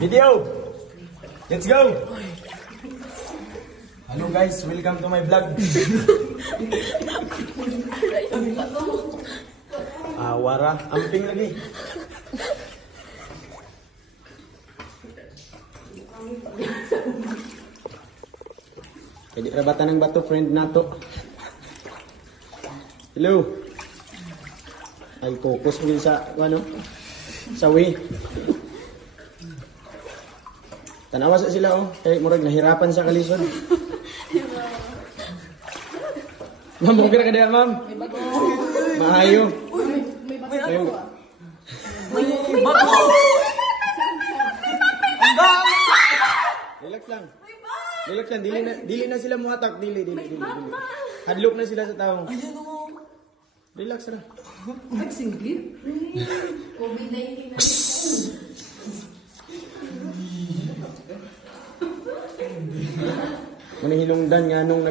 Video! Let's go! Hello guys, welcome to my vlog. Wara, amping lagi. Pwede rabatan ng bato, friend nato. Hello. Ay, focus mo sa, ano, sa way. Tanawa sa sila, oh. Kaya murag nahirapan sa kalisod. Ma'am, okay ka diyan, ma'am? Maayo. May bago. Relax lang. Relax lang, dili na sila muhatak, dili. Hadlok na sila sa tao. Relax lang. Nagsinglit? COVID-19 na. Manihilongdan nga nung